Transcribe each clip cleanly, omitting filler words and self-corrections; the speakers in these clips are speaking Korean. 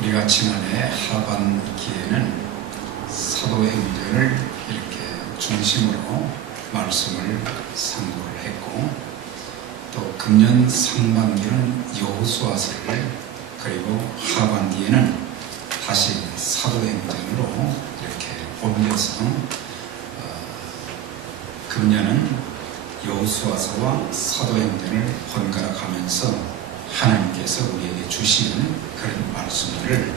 우리가 지난해 하반기에는 사도행전을 이렇게 중심으로 말씀을 상고를 했고, 또 금년 상반기는 여호수아서를, 그리고 하반기에는 다시 사도행전으로 이렇게 옮겨서 금년은 여호수아서와 사도행전을 번갈아가면서 하나님께서 우리에게 주시는 그런 말씀들을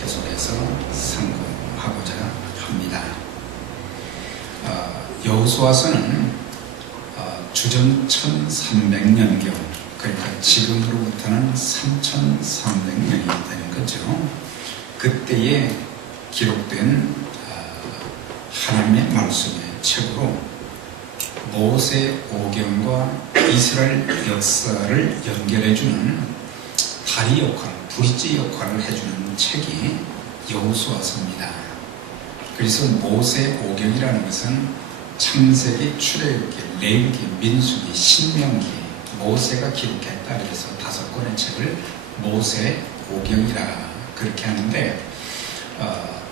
계속해서 상고하고자 합니다. 여호수아서는 주전 1300년경, 그러니까 지금으로부터는 3300년이 되는 거죠. 그때에 기록된 하나님의 말씀의 책으로 모세오경과 이스라엘 역사를 연결해주는 다리 역할, 브릿지 역할을 해주는 책이 여호수아서입니다. 그래서 모세오경이라는 것은 창세기, 출애굽기, 레위기, 민수기, 신명기, 모세가 기록했다 그래서 5권의 책을 모세오경이라 그렇게 하는데,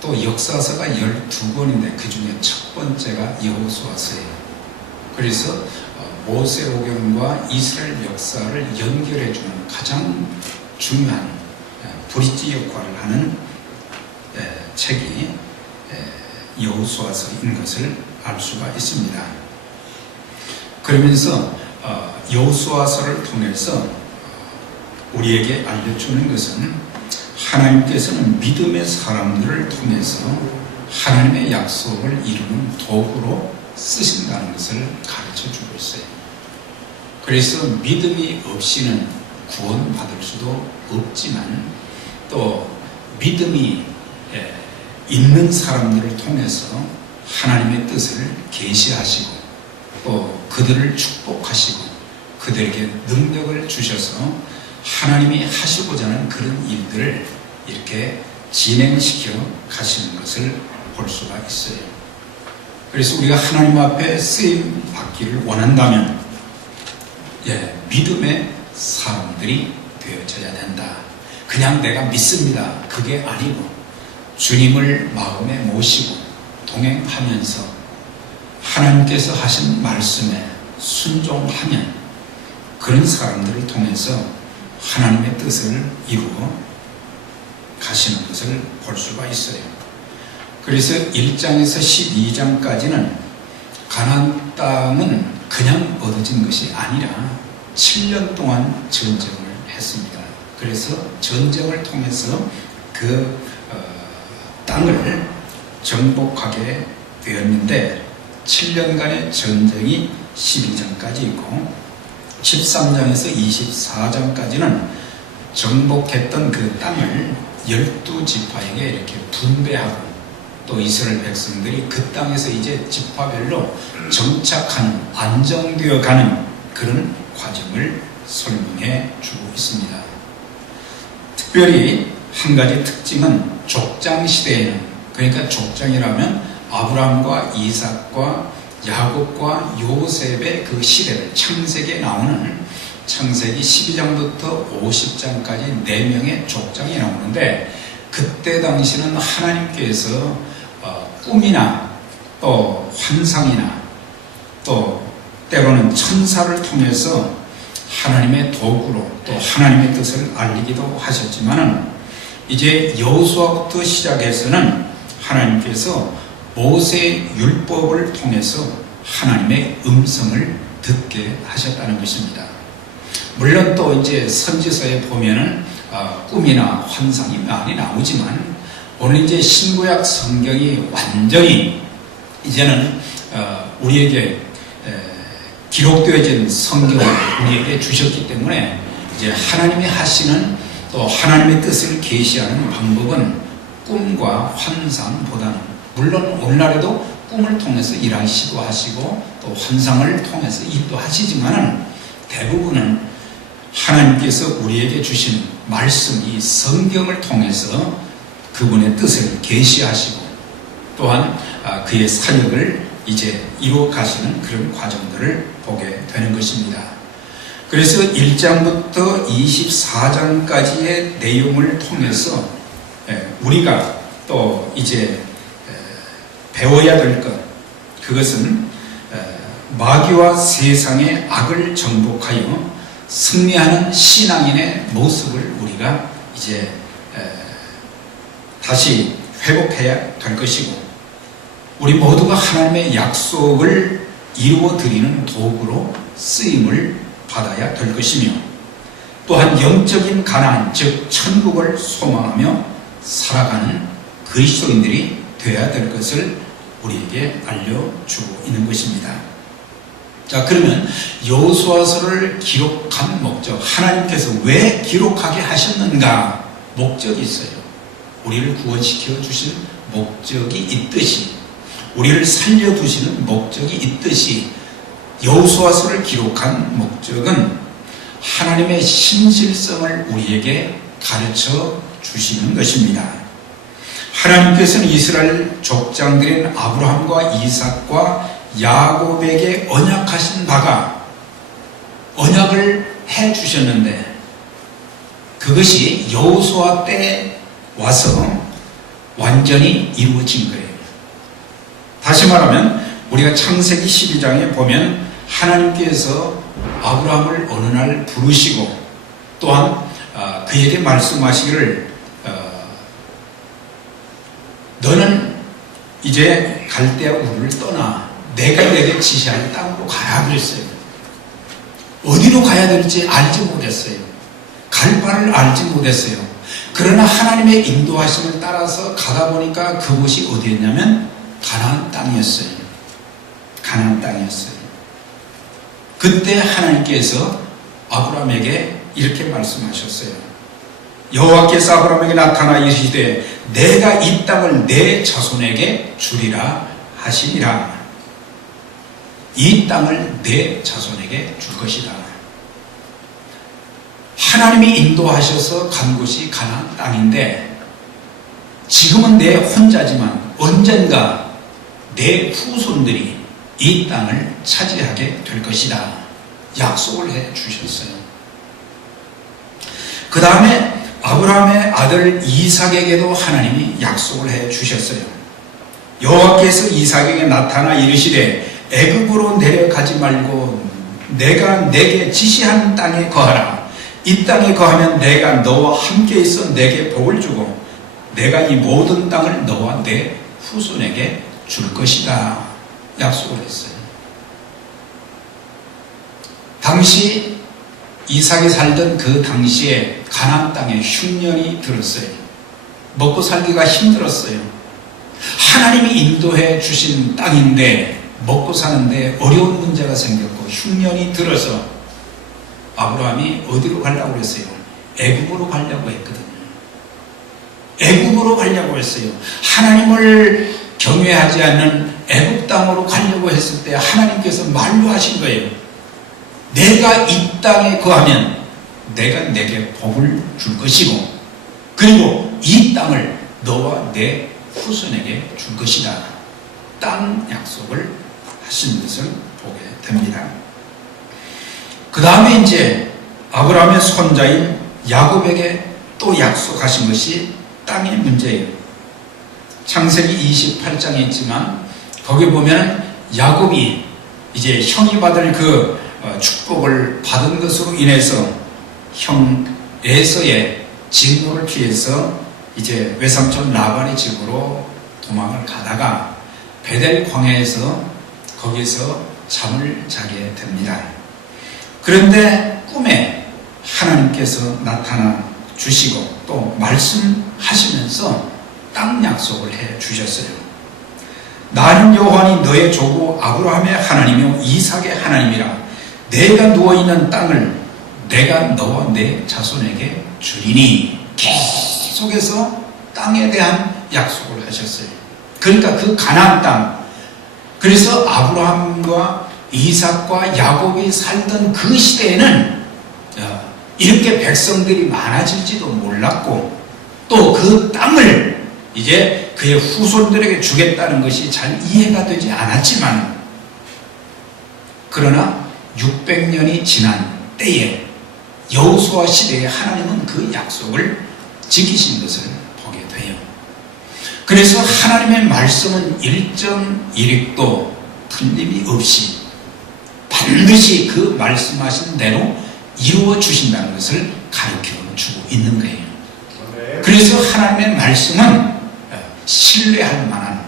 또 역사서가 12권인데 그 중에 첫 번째가 여호수아서예요. 그래서 모세오경과 이스라엘 역사를 연결해주는 가장 중요한 브릿지 역할을 하는 책이 여호수아서인 것을 알 수가 있습니다. 그러면서 여호수아서를 통해서 우리에게 알려주는 것은 하나님께서는 믿음의 사람들을 통해서 하나님의 약속을 이루는 도구로 쓰신다는 것을 가르쳐주고 있어요. 그래서 믿음이 없이는 구원받을 수도 없지만, 또 믿음이 있는 사람들을 통해서 하나님의 뜻을 계시하시고, 또 그들을 축복하시고 그들에게 능력을 주셔서 하나님이 하시고자 하는 그런 일들을 이렇게 진행시켜 가시는 것을 볼 수가 있어요. 그래서 우리가 하나님 앞에 쓰임 받기를 원한다면 믿음의 사람들이 되어져야 된다. 그냥 내가 믿습니다, 그게 아니고 주님을 마음에 모시고 동행하면서 하나님께서 하신 말씀에 순종하면 그런 사람들을 통해서 하나님의 뜻을 이루어 가시는 것을 볼 수가 있어요. 그래서 1장에서 12장까지는 가나안 땅은 그냥 얻어진 것이 아니라 7년 동안 전쟁을 했습니다. 그래서 전쟁을 통해서 그 땅을 정복하게 되었는데, 7년간의 전쟁이 12장까지 있고 13장에서 24장까지는 정복했던 그 땅을 12지파에게 이렇게 분배하고, 또 이스라엘 백성들이 그 땅에서 이제 지파별로 정착하는, 안정되어 가는 그런 과정을 설명해 주고 있습니다. 특별히 한 가지 특징은 족장 시대에는, 그러니까 족장이라면 아브라함과 이삭과 야곱과 요셉의 그 시대를, 창세기에 나오는 창세기 12장부터 50장까지 4명의 족장이 나오는데, 그때 당시는 하나님께서 꿈이나 또 환상이나 또 때로는 천사를 통해서 하나님의 도구로 또 하나님의 뜻을 알리기도 하셨지만, 이제 여호수아부터 시작해서는 하나님께서 모세의 율법을 통해서 하나님의 음성을 듣게 하셨다는 것입니다. 물론 또 이제 선지서에 보면은 꿈이나 환상이 많이 나오지만, 오늘 이제 신구약 성경이 완전히 이제는 우리에게 기록되어진 성경을 우리에게 주셨기 때문에, 이제 하나님이 하시는 또 하나님의 뜻을 계시하는 방법은 꿈과 환상보다는, 물론 오늘날에도 꿈을 통해서 일하시고 하시고 또 환상을 통해서 일도 하시지만, 대부분은 하나님께서 우리에게 주신 말씀, 이 성경을 통해서 그분의 뜻을 계시하시고, 또한 그의 사역을 이제 이루어 가시는 그런 과정들을 보게 되는 것입니다. 그래서 1장부터 24장까지의 내용을 통해서 우리가 또 이제 배워야 될 것, 그것은 마귀와 세상의 악을 정복하여 승리하는 신앙인의 모습을 우리가 이제 다시 회복해야 될 것이고, 우리 모두가 하나님의 약속을 이루어 드리는 도구로 쓰임을 받아야 될 것이며, 또한 영적인 가난, 즉 천국을 소망하며 살아가는 그리스도인들이 되어야 될 것을 우리에게 알려주고 있는 것입니다. 자, 그러면 여호수아서를 기록한 목적, 하나님께서 왜 기록하게 하셨는가? 목적이 있어요. 우리를 구원시켜 주신 목적이 있듯이, 우리를 살려두시는 목적이 있듯이, 여호수아서를 기록한 목적은 하나님의 신실성을 우리에게 가르쳐 주시는 것입니다. 하나님께서는 이스라엘 족장들인 아브라함과 이삭과 야곱에게 언약하신 바가 언약을 해 주셨는데, 그것이 여호수아 때 와서 완전히 이루어진 거예요. 다시 말하면 우리가 창세기 12장에 보면 하나님께서 아브라함을 어느 날 부르시고, 또한 그에게 말씀하시기를 너는 이제 갈대아 우르를 떠나 내가 너에게 지시할 땅으로 가라 그랬어요. 어디로 가야 될지 알지 못했어요. 갈 바를 알지 못했어요. 그러나 하나님의 인도하심을 따라서 가다 보니까 그곳이 어디였냐면 가나안 땅이었어요. 가나안 땅이었어요. 그때 하나님께서 아브라함에게 이렇게 말씀하셨어요. 여호와께서 아브라함에게 나타나 이르시되 내가 이 땅을 내 자손에게 주리라 하시니라. 이 땅을 내 자손에게 줄 것이다. 하나님이 인도하셔서 간 곳이 가나안 땅인데, 지금은 내 혼자지만 언젠가 내 후손들이 이 땅을 차지하게 될 것이다. 약속을 해 주셨어요. 그 다음에 아브라함의 아들 이삭에게도 하나님이 약속을 해 주셨어요. 여호와께서 이삭에게 나타나 이르시되 애굽으로 내려가지 말고 내가 내게 지시한 땅에 거하라. 이 땅에 거하면 내가 너와 함께 있어 내게 복을 주고 내가 이 모든 땅을 너와 내 후손에게 줄 것이다. 약속을 했어요. 당시 이삭이 살던 그 당시에 가나안 땅에 흉년이 들었어요. 먹고 살기가 힘들었어요. 하나님이 인도해 주신 땅인데 먹고 사는데 어려운 문제가 생겼고 흉년이 들어서 아브라함이 어디로 가려고 했어요? 애굽으로 가려고 했거든요. 애굽으로 가려고 했어요. 하나님을 경외하지 않는 애굽 땅으로 가려고 했을 때 하나님께서 말로 하신 거예요. 내가 이 땅에 거하면 내가 내게 복을 줄 것이고, 그리고 이 땅을 너와 내 후손에게 줄 것이다. 땅 약속을 하신 것을 보게 됩니다. 그 다음에 이제 아브라함의 손자인 야곱에게 또 약속하신 것이 땅의 문제예요. 창세기 28장에 있지만 거기 보면 야곱이 이제 형이 받을 그 축복을 받은 것으로 인해서 형 에서의 진노를 피해서 이제 외삼촌 라반의 집으로 도망을 가다가 베델 광야에서 거기서 잠을 자게 됩니다. 그런데 꿈에 하나님께서 나타나 주시고 또 말씀하시면서 땅 약속을 해 주셨어요. 나는 여호와니 너의 조부 아브라함의 하나님이요 이삭의 하나님이라. 내가 누워있는 땅을 내가 너와 내 자손에게 주리니. 계속해서 땅에 대한 약속을 하셨어요. 그러니까 그 가나안 땅, 그래서 아브라함과 이삭과 야곱이 살던 그 시대에는 이렇게 백성들이 많아질지도 몰랐고, 또 그 땅을 이제 그의 후손들에게 주겠다는 것이 잘 이해가 되지 않았지만, 그러나 600년이 지난 때에 여호수아 시대에 하나님은 그 약속을 지키신 것을 보게 돼요. 그래서 하나님의 말씀은 1.1획도 틀림이 없이 반드시 그 말씀하신 대로 이루어 주신다는 것을 가르쳐 주고 있는 거예요. 그래서 하나님의 말씀은 신뢰할 만한,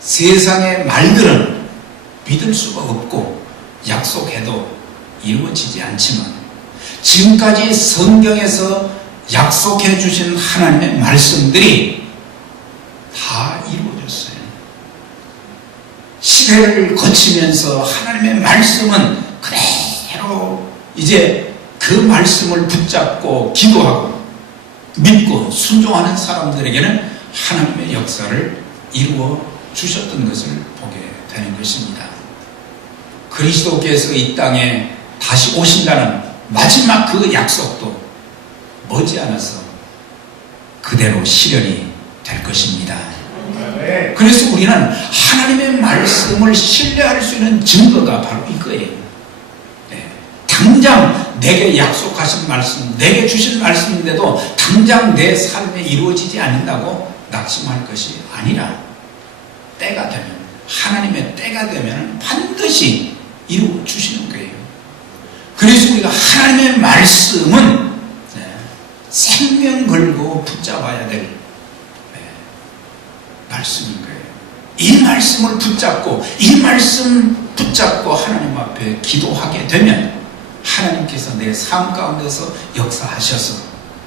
세상의 말들은 믿을 수가 없고 약속해도 이루어지지 않지만 지금까지 성경에서 약속해 주신 하나님의 말씀들이 다 이루어졌어요. 시대를 거치면서 하나님의 말씀은 그대로 이제 그 말씀을 붙잡고 기도하고 믿고 순종하는 사람들에게는 하나님의 역사를 이루어 주셨던 것을 보게 되는 것입니다. 그리스도께서 이 땅에 다시 오신다는 마지막 그 약속도 머지않아서 그대로 실현이 될 것입니다. 그래서 우리는 하나님의 말씀을 신뢰할 수 있는 증거가 바로 이거예요. 당장 내게 약속하신 말씀, 내게 주신 말씀인데도 당장 내 삶에 이루어지지 않는다고 낙심할 것이 아니라 때가 되면, 하나님의 때가 되면 반드시 이루어 주시는 거예요. 그래서 우리가 하나님의 말씀은 생명 걸고 붙잡아야 될 말씀인 거예요. 이 말씀을 붙잡고, 이 말씀 붙잡고 하나님 앞에 기도하게 되면 하나님께서 내 삶 가운데서 역사하셔서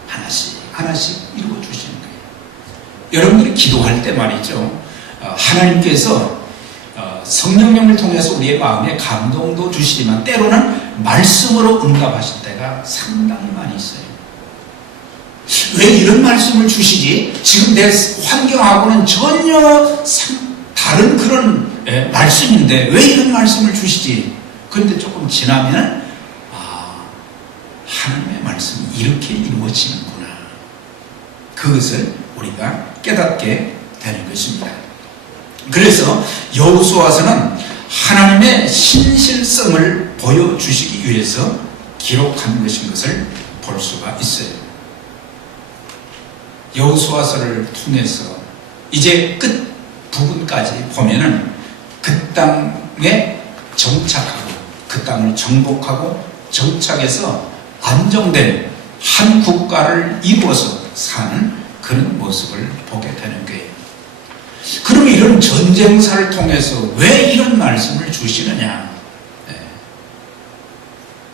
하나씩 하나씩 이루어 주시는 거예요. 여러분들이 기도할 때 말이죠, 하나님께서 성령님을 통해서 우리의 마음에 감동도 주시지만 때로는 말씀으로 응답하실 때가 상당히 많이 있어요. 왜 이런 말씀을 주시지? 지금 내 환경하고는 전혀 다른 그런 말씀인데 왜 이런 말씀을 주시지? 그런데 조금 지나면 하나님의 말씀이 이렇게 이루어지는구나, 그것을 우리가 깨닫게 되는 것입니다. 그래서 여호수아서는 하나님의 신실성을 보여주시기 위해서 기록한 것인 것을 볼 수가 있어요. 여호수아서를 통해서 이제 끝 부분까지 보면은 그 땅에 정착하고 그 땅을 정복하고 정착해서 안정된 한 국가를 이루어서 사는 그런 모습을 보게 되는 거예요. 그럼 이런 전쟁사를 통해서 왜 이런 말씀을 주시느냐?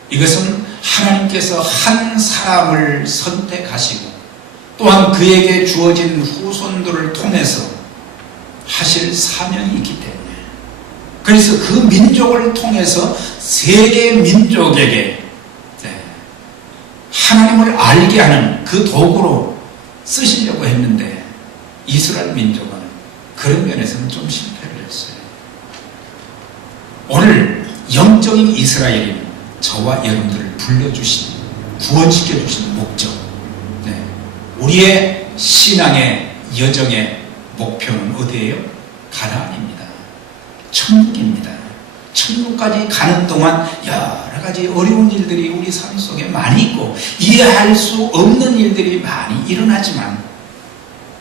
이것은 하나님께서 한 사람을 선택하시고 또한 그에게 주어진 후손들을 통해서 하실 사명이 있기 때문에, 그래서 그 민족을 통해서 세계 민족에게 하나님을 알게 하는 그 도구로 쓰시려고 했는데 이스라엘 민족은 그런 면에서는 좀 실패를 했어요. 오늘 영적인 이스라엘이 저와 여러분들을 불러주신, 구원시켜주신 목적, 우리의 신앙의 여정의 목표는 어디예요? 가나안입니다. 천국입니다. 천국까지 가는 동안 여러 가지 어려운 일들이 우리 삶 속에 많이 있고 이해할 수 없는 일들이 많이 일어나지만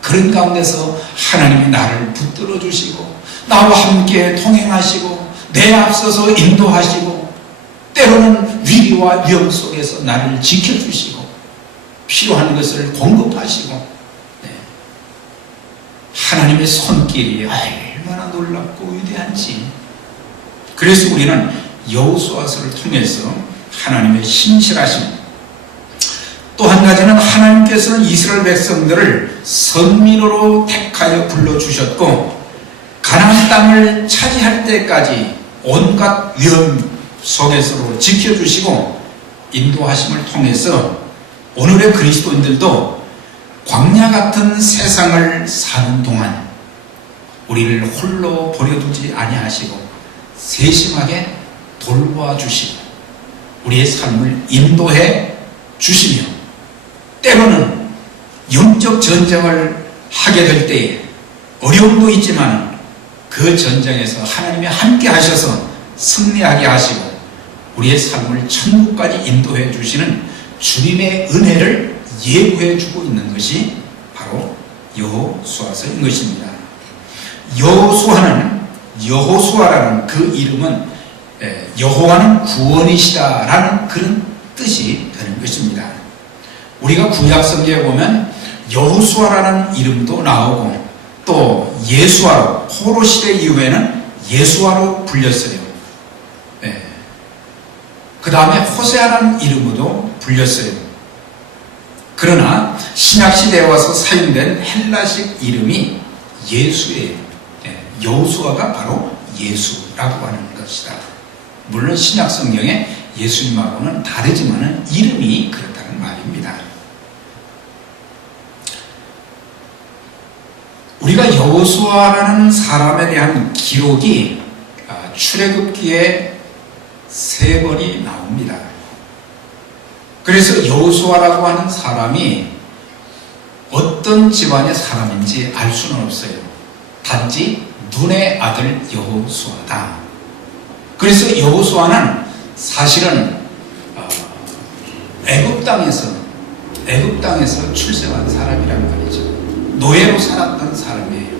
그런 가운데서 하나님이 나를 붙들어 주시고 나와 함께 통행하시고 내 앞서서 인도하시고 때로는 위기와 위험 속에서 나를 지켜주시고 필요한 것을 공급하시고, 하나님의 손길이 얼마나 놀랍고 위대한지. 그래서 우리는 여호수아서를 통해서 하나님의 신실하심, 또 한 가지는 하나님께서는 이스라엘 백성들을 선민으로 택하여 불러주셨고 가나안 땅을 차지할 때까지 온갖 위험 속에서 지켜주시고 인도하심을 통해서 오늘의 그리스도인들도 광야 같은 세상을 사는 동안 우리를 홀로 버려두지 아니하시고 세심하게 돌봐주시고 우리의 삶을 인도해 주시며 때로는 영적 전쟁을 하게 될 때에 어려움도 있지만 그 전쟁에서 하나님이 함께 하셔서 승리하게 하시고 우리의 삶을 천국까지 인도해 주시는 주님의 은혜를 예고해 주고 있는 것이 바로 여호수아서인 것입니다. 여호수아라는 그 이름은 여호와는 구원이시다라는 그런 뜻이 되는 것입니다. 우리가 구약 성경에 보면 여호수아라는 이름도 나오고 또 예수아로, 포로 시대 이후에는 예수아로 불렸어요. 그 다음에 호세아라는 이름으로 불렸어요. 그러나 신약시대에 와서 사용된 헬라식 이름이 예수예요. 여호수아가 바로 예수라고 하는 것이다. 물론 신약성경에 예수님하고는 다르지만 이름이 그렇다는 말입니다. 우리가 여호수아라는 사람에 대한 기록이 출애굽기에 3번이 나옵니다. 그래서 여호수아라고 하는 사람이 어떤 집안의 사람인지 알 수는 없어요. 단지 눈의 아들 여호수아다. 그래서 여호수아는 사실은 애굽 땅에서 출생한 사람이란 말이죠. 노예로 살았던 사람이에요.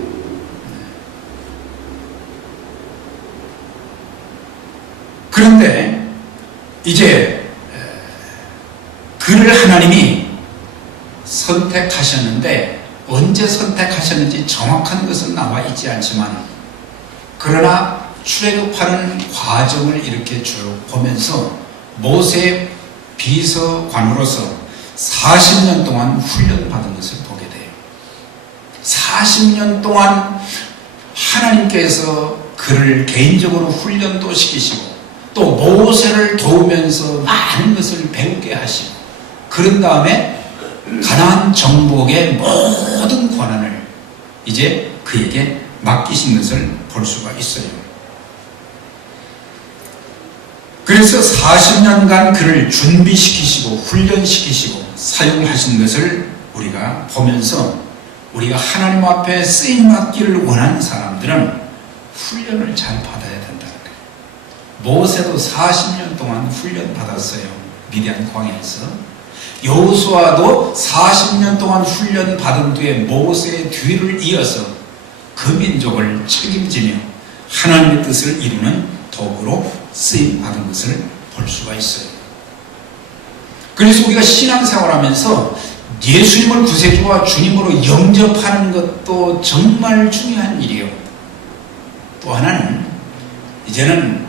그런데 이제 그를 하나님이 선택하셨는데 언제 선택하셨는지 정확한 것은 나와 있지 않지만 그러나 출애굽하는 과정을 이렇게 쭉 보면서 모세의 비서관으로서 40년 동안 훈련받은 것을 보게 돼요. 40년 동안 하나님께서 그를 개인적으로 훈련도 시키시고 또 모세를 도우면서 많은 것을 배우게 하시고 그런 다음에 가나안 정복의 모든 권한을 이제 그에게 맡기신 것을 볼 수가 있어요. 그래서 40년간 그를 준비시키시고 훈련시키시고 사용하신 것을 우리가 보면서 우리가 하나님 앞에 쓰임받기를 원하는 사람들은 훈련을 잘 받아야 된다는 거예요. 모세도 40년 동안 훈련받았어요. 미디안 광야에서. 여호수아도 40년 동안 훈련받은 뒤에 모세의 뒤를 이어서 그 민족을 책임지며 하나님의 뜻을 이루는 도구로 쓰임받은 것을 볼 수가 있어요. 그래서 우리가 신앙생활하면서 예수님을 구세주와 주님으로 영접하는 것도 정말 중요한 일이에요. 또 하나는 이제는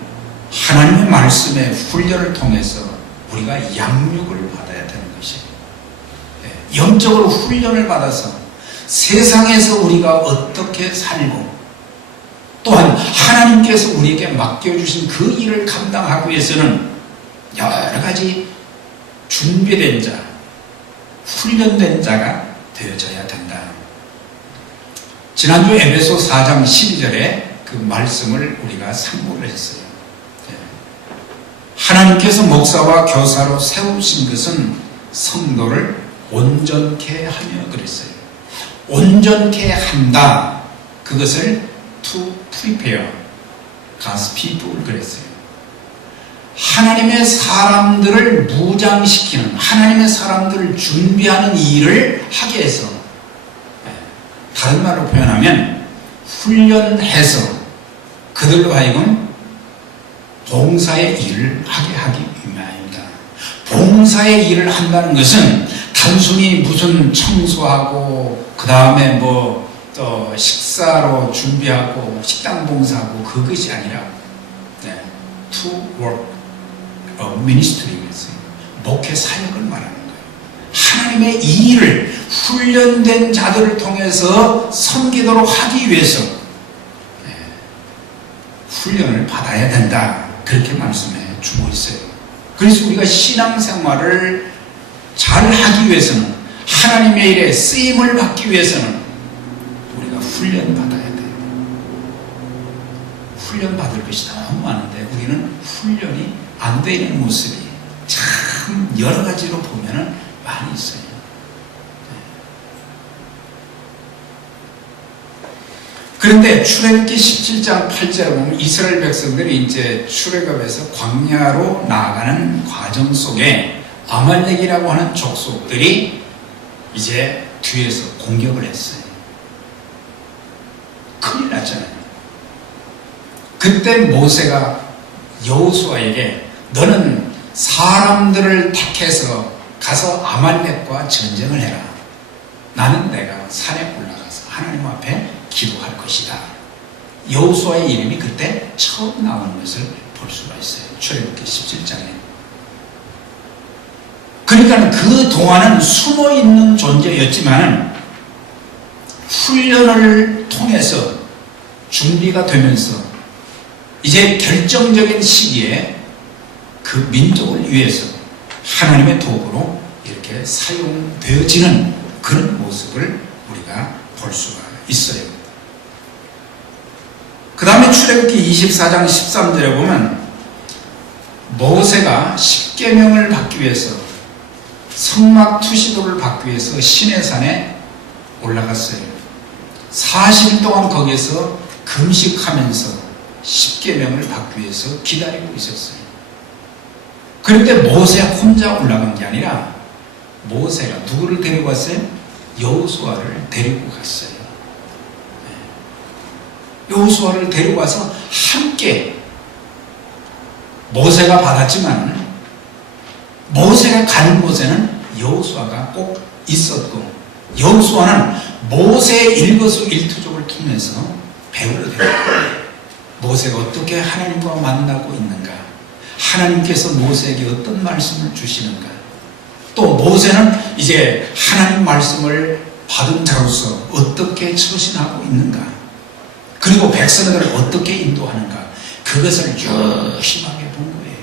하나님의 말씀의 훈련을 통해서 우리가 양육을 받아야 되는 것이에요. 영적으로 훈련을 받아서 세상에서 우리가 어떻게 살고 또한 하나님께서 우리에게 맡겨주신 그 일을 감당하기 위해서는 여러 가지 준비된 자, 훈련된 자가 되어져야 된다. 지난주 에베소 4장 12절에 그 말씀을 우리가 상고를 했어요. 하나님께서 목사와 교사로 세우신 것은 성도를 온전케 하며 그랬어요. 온전케 한다. 그것을 to prepare God's people 그랬어요. 하나님의 사람들을 무장시키는, 하나님의 사람들을 준비하는 일을 하게 해서, 다른 말로 표현하면 훈련해서 그들로 하여금 봉사의 일을 하게 하기 위함입니다. 봉사의 일을 한다는 것은 단순히 무슨 청소하고 그 다음에 또 식사로 준비하고 식당 봉사하고 그것이 아니라 to work ministry였어요. 목회 사역을 말하는 거예요. 하나님의 이 일을 훈련된 자들을 통해서 섬기도록 하기 위해서 훈련을 받아야 된다. 그렇게 말씀해 주고 있어요. 그래서 우리가 신앙생활을 잘 하기 위해서는, 하나님의 일에 쓰임을 받기 위해서는 우리가 훈련받아야 돼요. 훈련받을 것이 너무 많은데 우리는 훈련이 안 되는 모습이 참 여러 가지로 보면 많이 있어요. 그런데 출애굽기 17장 8절에 보면 이스라엘 백성들이 이제 출애굽에서 광야로 나아가는 과정 속에 아말렉이라고 하는 족속들이 이제 뒤에서 공격을 했어요. 그때 모세가 여호수아에게 너는 사람들을 택해서 가서 아말렉과 전쟁을 해라. 나는 내가 산에 올라가서 하나님 앞에 기도할 것이다. 여호수아의 이름이 그때 처음 나오는 것을 볼 수가 있어요. 출애굽기 17장에. 그러니까 그 동안은 숨어있는 존재였지만 훈련을 통해서 준비가 되면서 이제 결정적인 시기에 그 민족을 위해서 하나님의 도구로 이렇게 사용되어지는 그런 모습을 우리가 볼 수가 있어요. 그 다음에 출애굽기 24장 13절에 보면 모세가 십계명을 받기 위해서 성막 투시도를 받기 위해서 시내산에 올라갔어요. 40일 동안 거기에서 금식하면서 십계명을 받기 위해서 기다리고 있었어요. 그런데 모세 혼자 올라간 게 아니라 모세가 누구를 데리고 갔어요? 여호수아를 데리고 갔어요. 여호수아를 데리고 가서 함께 모세가 받았지만 모세가 가는 곳에는 여호수아가 꼭 있었고 여호수아는 모세의 일거수일투족을 통해서 배우려 됩니다. 모세가 어떻게 하나님과 만나고 있는가, 하나님께서 모세에게 어떤 말씀을 주시는가, 또 모세는 이제 하나님 말씀을 받은 자로서 어떻게 처신하고 있는가, 그리고 백성들을 어떻게 인도하는가, 그것을 유심하게 본 거예요.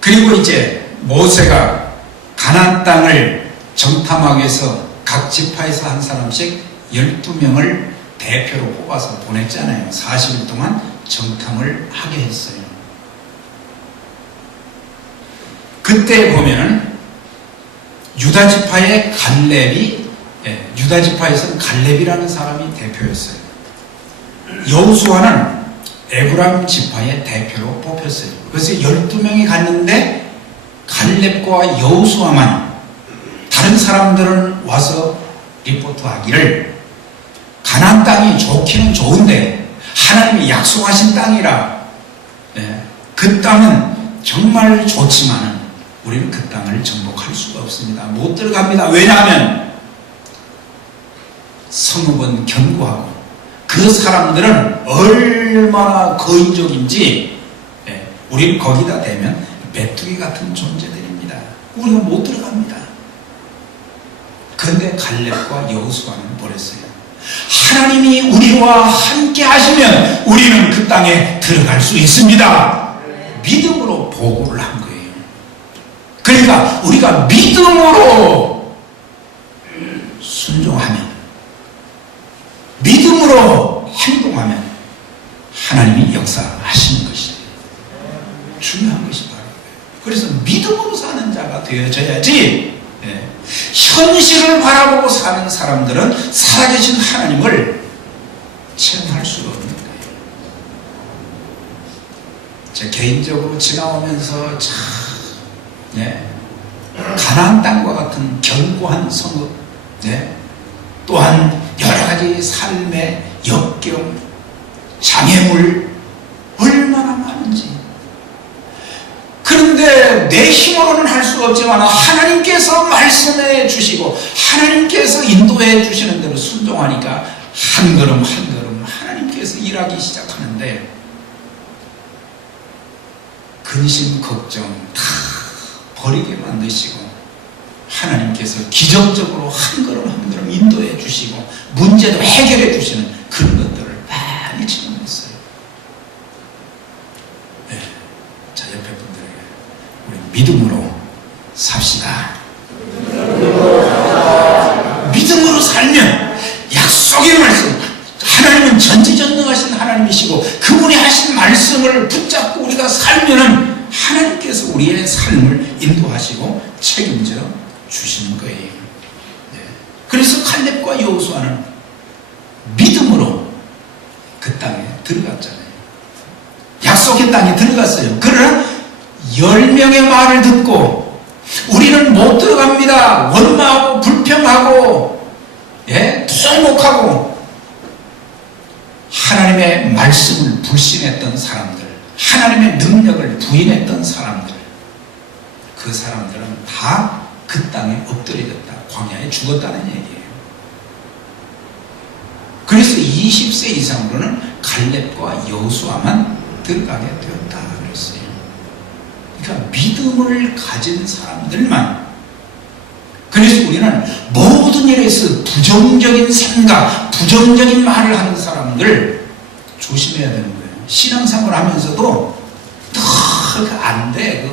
그리고 이제 모세가 가나안 땅을 정탐하기 위해서 각 지파에서 한 사람씩 12명을 대표로 뽑아서 보냈잖아요. 40일 동안 정탐을 하게 했어요. 그때 보면은 유다 지파의 갈렙이, 유다 지파에서는 갈렙이라는 사람이 대표였어요. 여호수아는 에브라임 지파의 대표로 뽑혔어요. 그래서 12명이 갔는데 갈렙과 여호수아만, 다른 사람들은 와서 리포트하기를 가나안 땅이 좋기는 좋은데 하나님이 약속하신 땅이라, 그 땅은 정말 좋지만 우리는 그 땅을 정복할 수가 없습니다. 못 들어갑니다. 왜냐하면 성읍은 견고하고 그 사람들은 얼마나 거인족인지 우리는 거기다 대면 메뚜기 같은 존재들입니다. 우리가 못 들어갑니다. 그런데 갈렙과 여호수아는 뭐랬어요? 하나님이 우리와 함께 하시면 우리는 그 땅에 들어갈 수 있습니다. 믿음으로 보고를 한 거예요. 그러니까 우리가 믿음으로 순종하면, 믿음으로 행동하면 하나님이 역사하시는 것이 중요한 것이 바로 그래요. 그래서 믿음으로 사는 자가 되어져야지, 현실을 바라보고 사는 사람들은 살아계신 하나님을 체험할 수가 없는 거예요. 제 개인적으로 지나오면서 참, 가나안 땅과 같은 견고한 성읍, 또한 여러 가지 삶의 역경, 장애물 얼마나 많은지. 그런데 내 힘으로는 할 수 없지만 하나님께서 말씀해 주시고 하나님께서 인도해 주시는 대로 순종하니까 한 걸음 한 걸음 하나님께서 일하기 시작하는데 근심 걱정 다 버리게 만드시고 하나님께서 기적적으로 한 걸음 한 걸음 인도해 주시고 문제도 해결해 주시는 그런 것들을 많이 체험했어요. 자, 옆에 분들에게 우리 믿음으로 삽시다. 믿음으로 살면 약속의 말씀, 하나님은 전지전능하신 하나님이시고 그분이 하신 말씀을 붙잡고 우리가 살면은 하나님께서 우리의 삶을 인도하시고 책임져 주시는 거예요. 그래서 갈렙과 여호수아는 믿음으로 그 땅에 들어갔잖아요. 약속의 땅에 들어갔어요. 그러나 10명의 말을 듣고 우리는 못 들어갑니다. 원망하고 불평하고 통곡하고 하나님의 말씀을 불신했던 사람들, 하나님의 능력을 부인했던 사람들, 그 사람들은 다 그 땅에 엎드려졌다, 광야에 죽었다는 얘기예요. 그래서 20세 이상으로는 갈렙과 여호수아만 들어가게 되었다 그랬어요. 그러니까 믿음을 가진 사람들만. 그래서 우리는 모든 일에서 부정적인 생각, 부정적인 말을 하는 사람들 조심해야 되는 거예요. 신앙생활 하면서도 안 돼.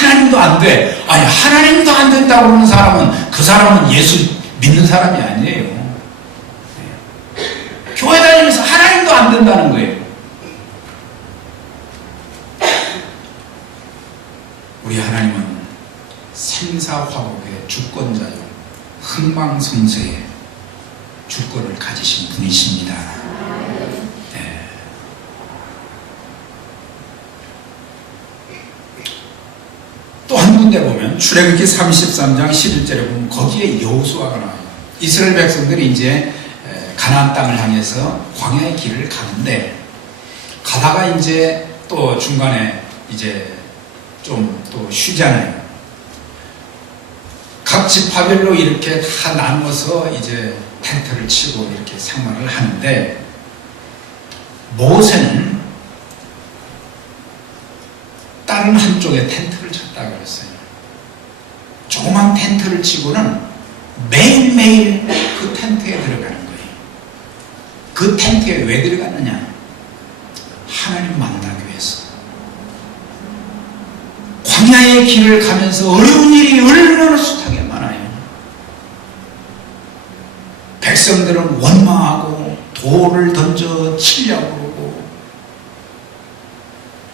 하나님도 안 돼. 아니, 하나님도 안 된다고 그러는 사람은 그 사람은 예수 믿는 사람이 아니에요. 교회 다니면서 하나님도 안 된다는 거예요. 우리 하나님은 생사화복의 주권자요, 흥망성쇠의 주권을 가지신 분이십니다. 네. 또 한 군데 보면 출애굽기 33장 11절에 보면 거기에 여호수아가 나와요. 이스라엘 백성들이 이제 가나안 땅을 향해서 광야의 길을 가는데, 가다가 이제 또 중간에 이제 좀 또 쉬잖아요. 각 지파별로 이렇게 다 나누어서 이제 텐트를 치고 이렇게 생활을 하는데, 모세는 다른 한쪽에 텐트를 쳤다 그랬어요. 조그만 텐트를 치고는 매일매일 그 텐트에 들어가는 거예요. 그 텐트에 왜 들어갔느냐? 하나님 만나기 위해서. 광야의 길을 가면서 어려운 일이 얼마나 숱하게 많아요. 백성들은 원망하고 돌을 던져 치려고 그러고,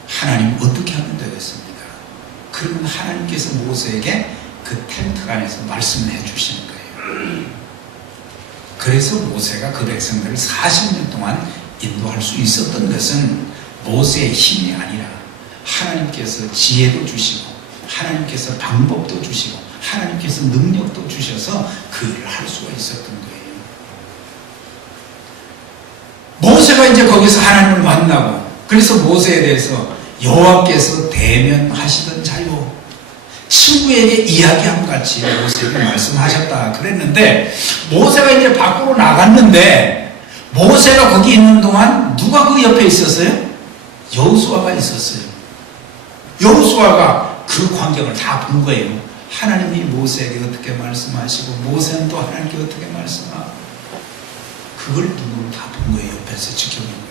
하나님 어떻게 하면 되겠습니까? 그러면 하나님께서 모세에게 그 텐트 안에서 말씀을 해주시는 거예요. 그래서 모세가 그 백성들을 40년 동안 인도할 수 있었던 것은 모세의 힘이 아니라 하나님께서 지혜도 주시고, 하나님께서 방법도 주시고, 하나님께서 능력도 주셔서 그 일을 할 수가 있었던 거예요. 모세가 이제 거기서 하나님을 만나고, 그래서 모세에 대해서 여호와께서 대면하시던 자요, 친구에게 이야기함 같이 모세에게 말씀하셨다 그랬는데, 모세가 이제 밖으로 나갔는데, 모세가 거기 있는 동안 누가 그 옆에 있었어요? 여호수아가 있었어요. 여호수아가 그 광경을 다 본 거예요. 하나님이 모세에게 어떻게 말씀하시고, 모세는 또 하나님께 어떻게 말씀하고, 그걸 눈으로 다 본 거예요. 옆에서 지켜본 거예요.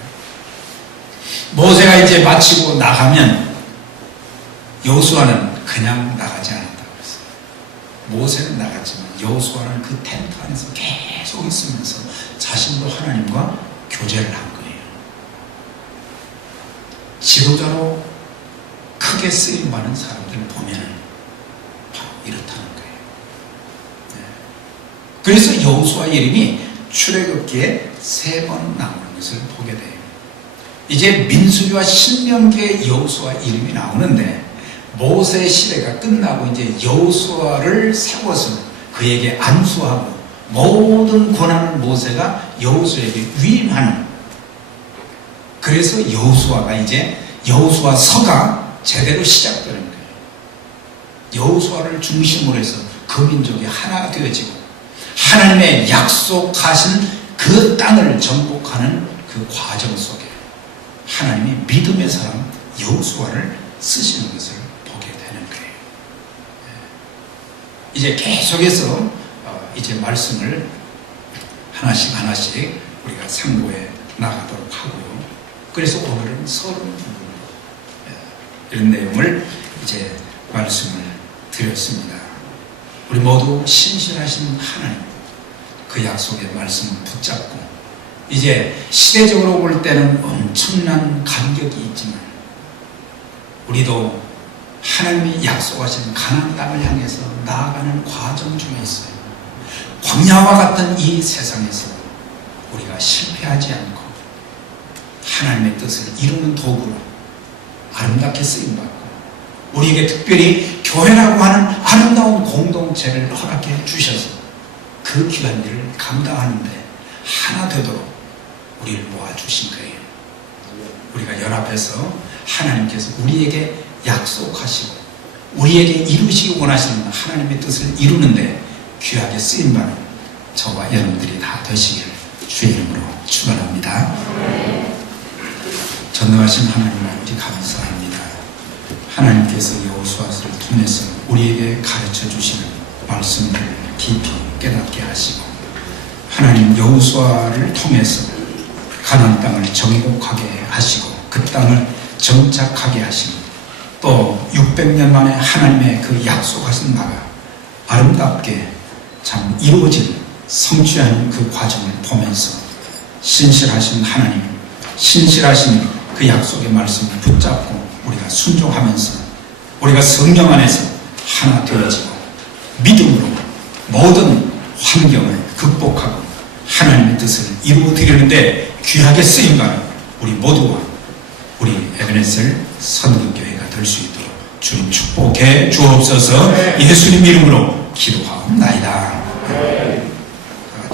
모세가 이제 마치고 나가면 여호수아는 그냥 나가지 않았다고 했어요. 모세는 나갔지만 여호수아는 그 텐트 안에서 계속 있으면서 자신도 하나님과 교제를 한 거예요. 지도자로 크게 쓰임받는 사람들을 보면 바로 이렇다는 거예요. 네. 그래서 여호수아 이름이 출애굽기에 3번 나오는 것을 보게 돼요. 이제 민수기와 신명기에 여호수아 이름이 나오는데, 모세 시대가 끝나고 이제 여호수아를 세워서 그에게 안수하고 모든 권한을 모세가 여호수아에게 위임하는, 그래서 여호수아가 이제 여호수아서가 제대로 시작되는 거예요. 여호수아를 중심으로 해서 그 민족이 하나 되어지고, 하나님의 약속하신 그 땅을 정복하는 그 과정 속에 하나님이 믿음의 사람 여호수아를 쓰시는 것을 보게 되는 거예요. 이제 계속해서 이제 말씀을 하나씩 하나씩 우리가 상고해 나가도록 하고요. 그래서 오늘은 서론 이런 내용을 이제 말씀을 드렸습니다. 우리 모두 신실하신 하나님, 그 약속의 말씀을 붙잡고, 이제 시대적으로 볼 때는 엄청난 간격이 있지만 우리도 하나님이 약속하신 가나안 땅을 향해서 나아가는 과정 중에 있어요. 광야와 같은 이 세상에서 우리가 실패하지 않고 하나님의 뜻을 이루는 도구로 아름답게 쓰임받고, 우리에게 특별히 교회라고 하는 아름다운 공동체를 허락해 주셔서 그 귀한 일을 감당하는데 하나 되도록 우리를 모아주신 거예요. 우리가 연합해서 하나님께서 우리에게 약속하시고 우리에게 이루시기 원하시는 하나님의 뜻을 이루는데 귀하게 쓰임받는 저와 여러분들이 다 되시길 주의 이름으로 축원합니다. 전능하신 하나님 아버지 감사합니다. 하나님께서 여호수아를 통해서 우리에게 가르쳐 주시는 말씀을 깊이 깨닫게 하시고 하나님 여호수아를 통해서 가나안 땅을 정복하게 하시고 그 땅을 정착하게 하시고 또 600년 만에 하나님의 그 약속하신 바가 아름답게 참 이루어진 성취하는 그 과정을 보면서 신실하신 하나님, 신실하신 그 약속의 말씀을 붙잡고 우리가 순종하면서 우리가 성령 안에서 하나 되어지고 믿음으로 모든 환경을 극복하고 하나님의 뜻을 이루어드리는데 귀하게 쓰임받는 우리 모두와 우리 에베네셀 선교교회가 될 수 있도록 주님 축복해 주옵소서. 예수님 이름으로 기도하옵나이다.